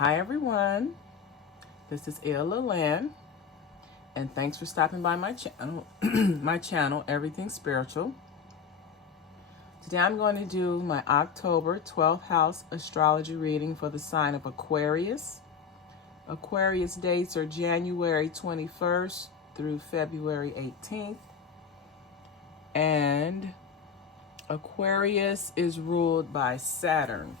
Hi everyone, this is Eleventh, and thanks for stopping by my channel, Everything Spiritual. Today I'm going to do my October 12th house astrology reading for the sign of Aquarius. Aquarius dates are January 21st through February 18th, and Aquarius is ruled by Saturn.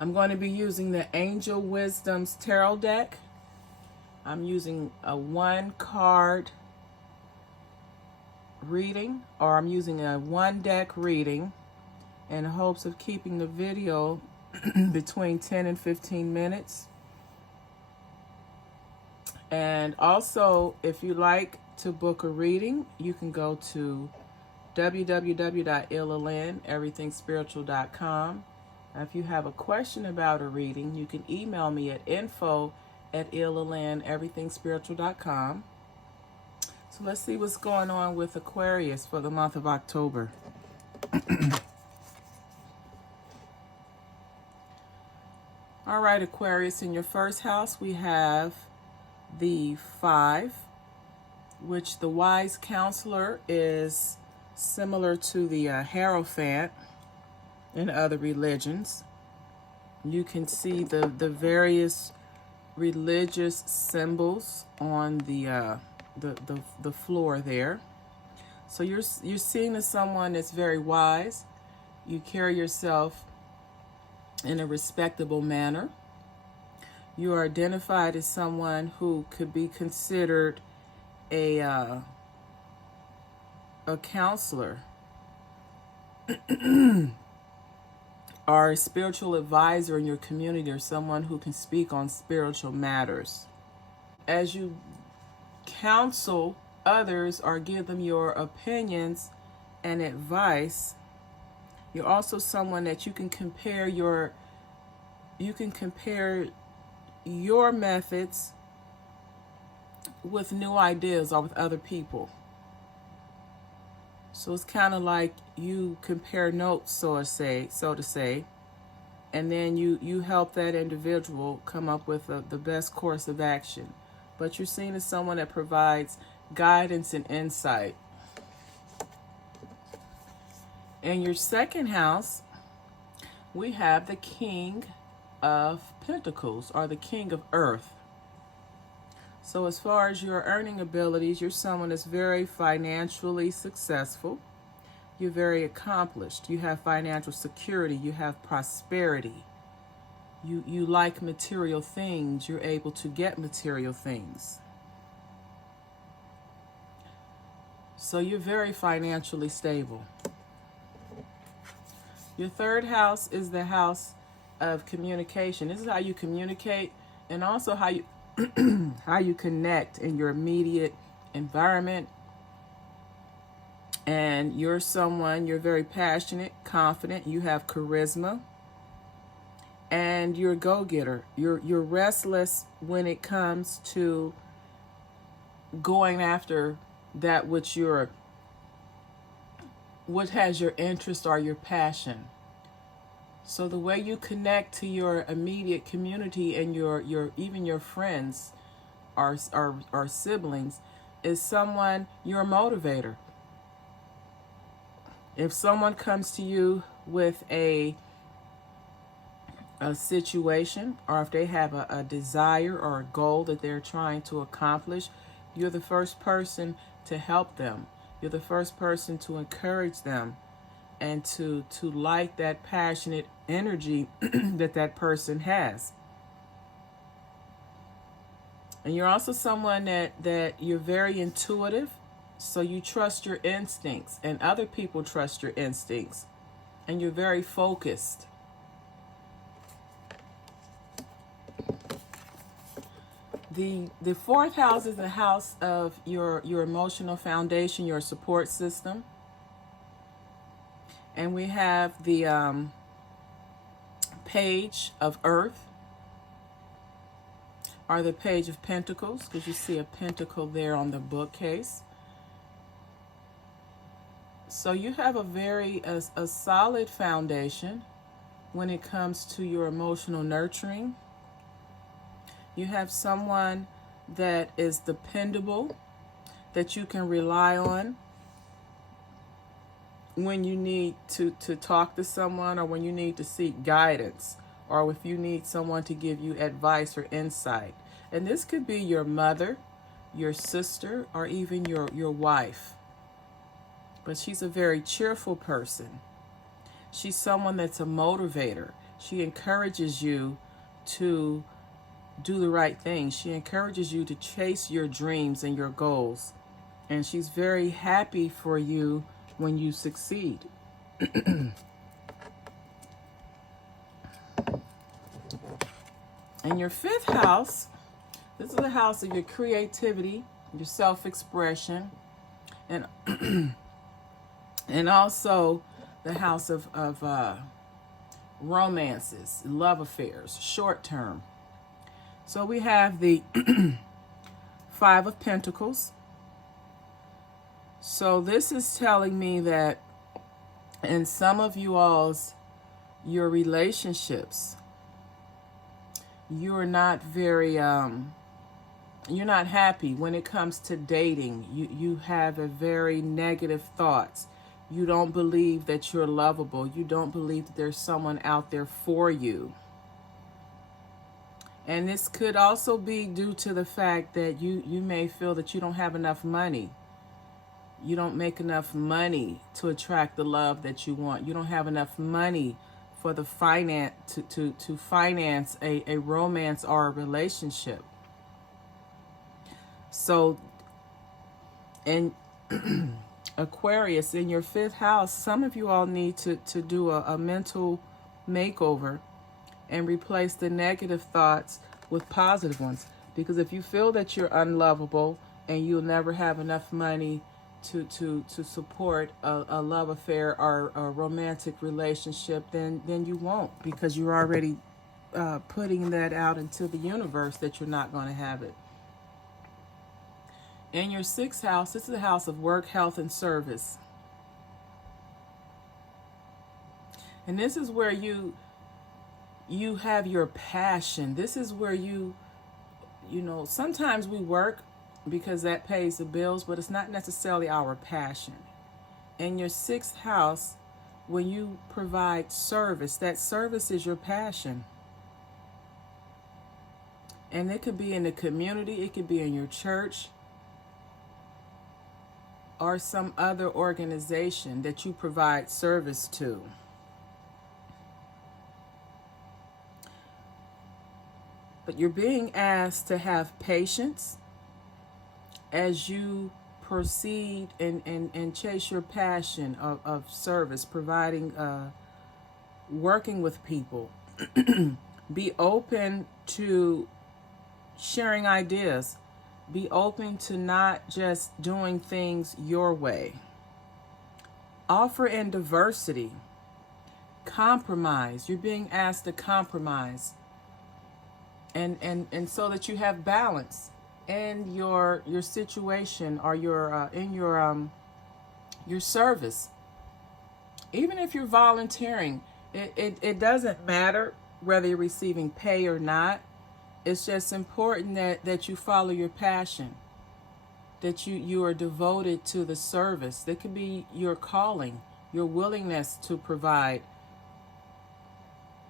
I'm going to be using the Angel Wisdom's Tarot deck. I'm using a one card reading, or I'm using a one deck reading in hopes of keeping the video between 10 and 15 minutes. And also, if you like to book a reading, you can go to www.illalandeverythingspiritual.com. If you have a question about a reading, you can email me at info@illalandeverythingspiritual.com. So let's see what's going on with Aquarius for the month of October. All right, Aquarius, in your first house, we have the 5, which the wise counselor is similar to the Hierophant in other religions. You can see the various religious symbols on the floor there. So you're seeing as someone that's very wise. You carry yourself in a respectable manner. You are identified as someone who could be considered a counselor or a spiritual advisor in your community, or someone who can speak on spiritual matters. As you counsel others or give them your opinions and advice, you're also someone that you can compare your methods with new ideas or with other people. So it's kind of like you compare notes, so to say, and then you help that individual come up with the best course of action. But you're seen as someone that provides guidance and insight. In your second house, we have the King of Pentacles, or the King of Earth. So as far as your earning abilities, you're someone that's very financially successful. You're very accomplished. You have financial security. You have prosperity. You like material things. You're able to get material things. So you're very financially stable. Your third house is the house of communication. This is how you communicate, and also how you how you connect in your immediate environment. And you're very passionate, confident, you have charisma, and you're a go-getter. You're restless when it comes to going after that what has your interest or your passion. So the way you connect to your immediate community and your even your friends or siblings is you're a motivator. If someone comes to you with a situation, or if they have a desire or a goal that they're trying to accomplish, you're the first person to help them. You're the first person to encourage them and to light that passionate energy that person has. And you're also someone that you're very intuitive, so you trust your instincts, and other people trust your instincts, and you're very focused. The fourth house is the house of your emotional foundation, your support system. And we have the Page of Earth, or the Page of Pentacles, because you see a pentacle there on the bookcase. So you have a solid foundation. when it comes to your emotional nurturing. You have someone that is dependable, that you can rely on when you need to talk to someone, or when you need to seek guidance, or if you need someone to give you advice or insight. And this could be your mother, your sister, or even your wife. But she's a very cheerful person. She's someone that's a motivator. She encourages you to do the right thing. She encourages you to chase your dreams and your goals. And she's very happy for you when you succeed. In your fifth house, this is the house of your creativity, your self-expression, and and also the house of romances, love affairs, short term. So we have the Five of Pentacles. So this is telling me that in some of you all's, your relationships, you're not very, you're not happy when it comes to dating. You have a very negative thoughts. You don't believe that you're lovable. You don't believe that there's someone out there for you. And this could also be due to the fact that you may feel that you don't have enough money. You don't make enough money to attract the love that you want. You don't have enough money for the finance to finance a romance or a relationship. So, in Aquarius, in your fifth house, some of you all need to do a mental makeover and replace the negative thoughts with positive ones. Because if you feel that you're unlovable and you'll never have enough money to support a love affair or a romantic relationship, then you won't, because you're already putting that out into the universe that you're not going to have it. In your sixth house, this is the house of work, health, and service. And this is where you have your passion. This is where you know, sometimes we work because that pays the bills, but it's not necessarily our passion. In your sixth house, when you provide service, that service is your passion. And it could be in the community, it could be in your church, or some other organization that you provide service to. But you're being asked to have patience as you proceed and chase your passion of service, providing, working with people. Be open to sharing ideas. Be open to not just doing things your way. Offer in diversity. Compromise. You're being asked to compromise. And so that you have balance in your situation, or in your service. Even if you're volunteering, it doesn't matter whether you're receiving pay or not. It's just important that you follow your passion, that you are devoted to the service. That could be your calling, your willingness to provide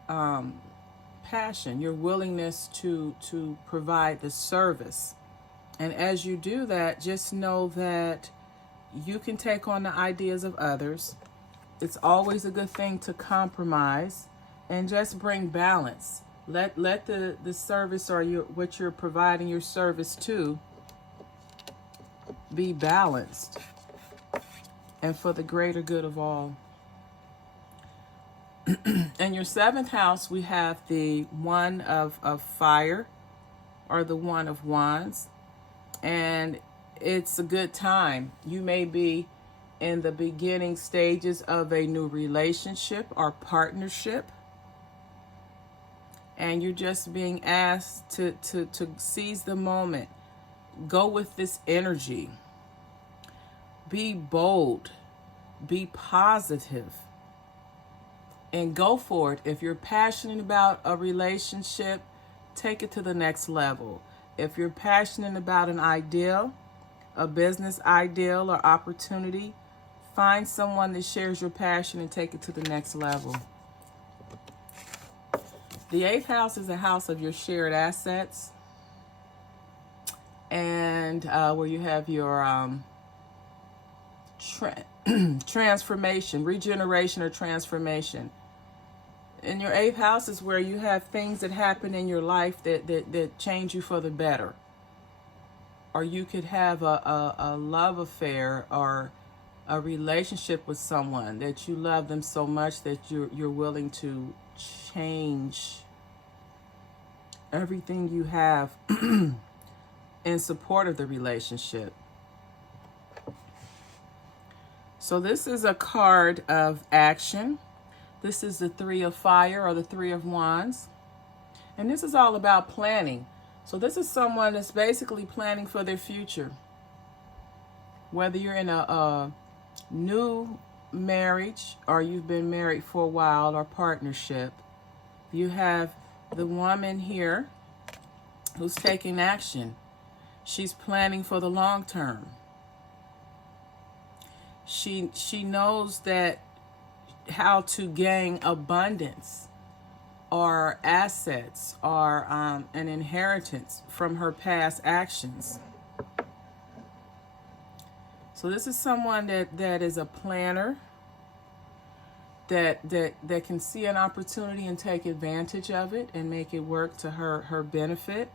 passion, your willingness to provide the service. And as you do that, just know that you can take on the ideas of others. It's always a good thing to compromise and just bring balance. Let the service, or what you're providing your service to, be balanced and for the greater good of all. In your seventh house, we have the one of fire, or the one of wands. And it's a good time. You may be in the beginning stages of a new relationship or partnership. And you're just being asked to seize the moment. Go with this energy. Be bold. Be positive. and go for it. If you're passionate about a relationship, take it to the next level. If you're passionate about an ideal, a business ideal or opportunity, find someone that shares your passion and take it to the next level. The 8th house is a house of your shared assets, and where you have your transformation, regeneration, or transformation. And your 8th house is where you have things that happen in your life that change you for the better. Or you could have a love affair or a relationship with someone that you love them so much that you're willing to change everything you have in support of the relationship. So this is a card of action. This is the 3 of fire, or the 3 of wands. And this is all about planning. So this is someone that's basically planning for their future. Whether you're in a new marriage or you've been married for a while, or partnership, you have the woman here who's taking action. She's planning for the long term. She knows that how to gain abundance or assets or an inheritance from her past actions. So this is someone that is a planner, that can see an opportunity and take advantage of it and make it work to her benefit.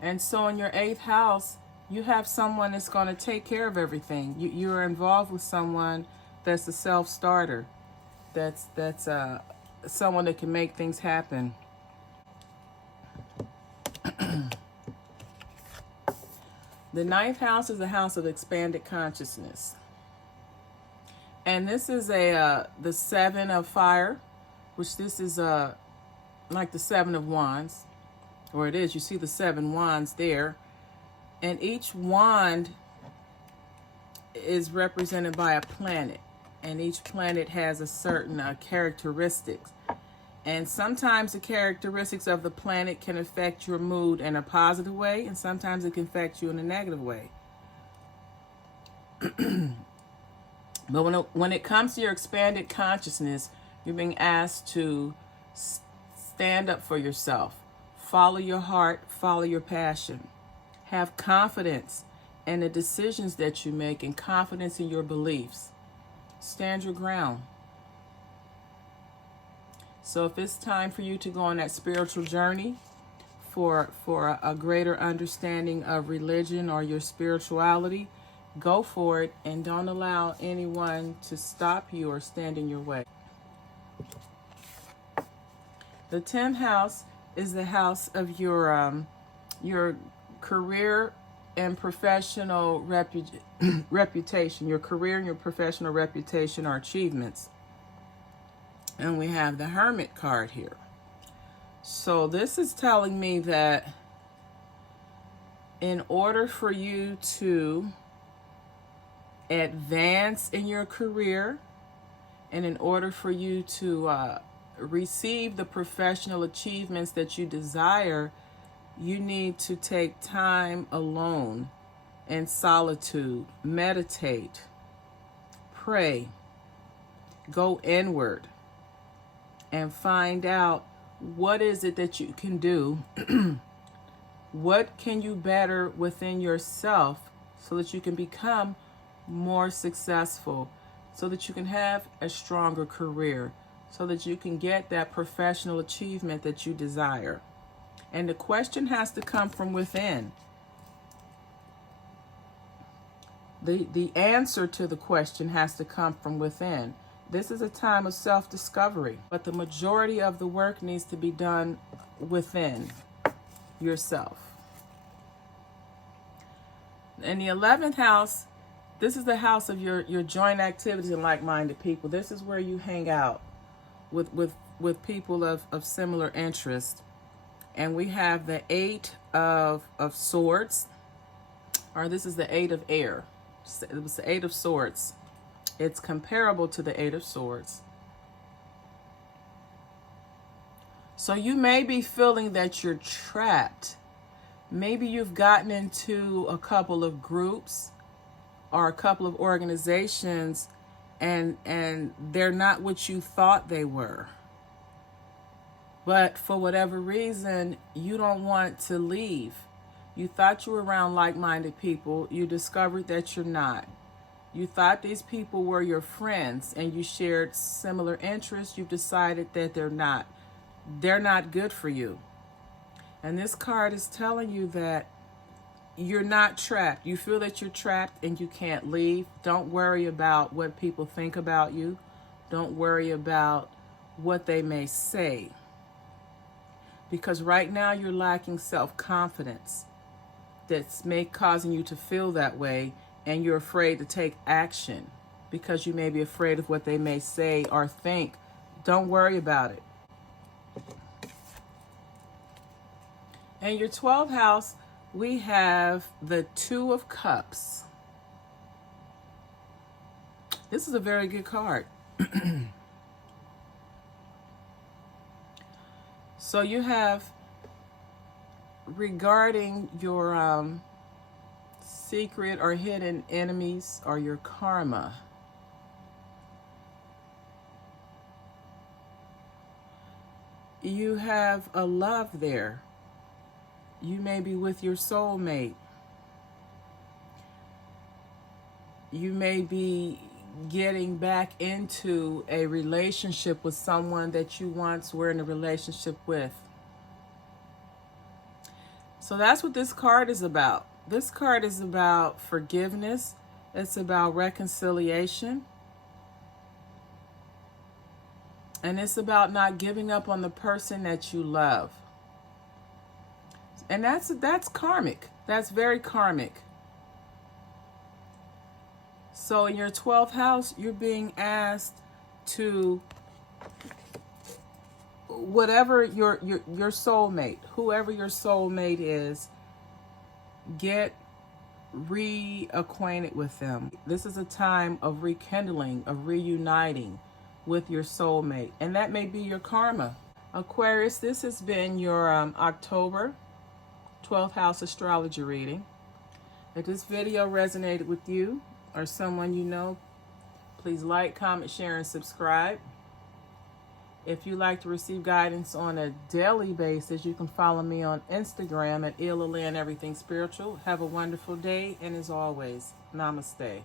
And so in your 8th house, you have someone that's going to take care of everything. You're involved with someone that's a self-starter, that's someone that can make things happen. The 9th house is a house of expanded consciousness. And this is the 7 of fire, which this is like the 7 of wands, or it is. You see the 7 wands there. And each wand is represented by a planet. And each planet has a certain characteristics. And sometimes the characteristics of the planet can affect your mood in a positive way, and sometimes it can affect you in a negative way. But when it comes to your expanded consciousness, you're being asked to stand up for yourself. Follow your heart, follow your passion. Have confidence in the decisions that you make and confidence in your beliefs. Stand your ground. So if it's time for you to go on that spiritual journey for a greater understanding of religion or your spirituality, go for it and don't allow anyone to stop you or stand in your way. The 10th house is the house of your career and professional reputation, your career and your professional reputation or achievements. And we have the Hermit card here. So this is telling me that in order for you to advance in your career, and in order for you to receive the professional achievements that you desire, you need to take time alone in solitude, meditate, pray, go inward, and find out what is it that you can do. What can you better within yourself so that you can become more successful, so that you can have a stronger career, so that you can get that professional achievement that you desire. And the question has to come from within. The answer to the question has to come from within. This is a time of self-discovery, but the majority of the work needs to be done within yourself. In the 11th house, this is the house of your joint activities and like-minded people. This is where you hang out with people of similar interest. And we have the 8 of swords, or this is the 8 of air. It was the 8 of swords. It's comparable to the Eight of Swords. So you may be feeling that you're trapped. Maybe you've gotten into a couple of groups or a couple of organizations and they're not what you thought they were. But for whatever reason, you don't want to leave. You thought you were around like-minded people. You discovered that you're not. You thought these people were your friends and you shared similar interests. You've decided that they're not. They're not good for you. And this card is telling you that you're not trapped. You feel that you're trapped and you can't leave. Don't worry about what people think about you. Don't worry about what they may say. Because right now you're lacking self-confidence. That's causing you to feel that way, and you're afraid to take action because you may be afraid of what they may say or think. Don't worry about it. In your 12th house, we have the Two of Cups. This is a very good card. So you have, regarding your secret or hidden enemies or your karma, you have a love there. You may be with your soulmate. You may be getting back into a relationship with someone that you once were in a relationship with. So that's what this card is about. This card is about forgiveness. It's about reconciliation. And it's about not giving up on the person that you love. And that's karmic. That's very karmic. So in your 12th house, you're being asked to, whatever your soulmate, whoever your soulmate is, get reacquainted with them. This is a time of rekindling, of reuniting with your soulmate. And that may be your karma. Aquarius, this has been your October 12th house astrology reading. If this video resonated with you or someone you know, please like, comment, share, and subscribe. If you'd like to receive guidance on a daily basis, you can follow me on Instagram at Everything Spiritual. Have a wonderful day, and as always, namaste.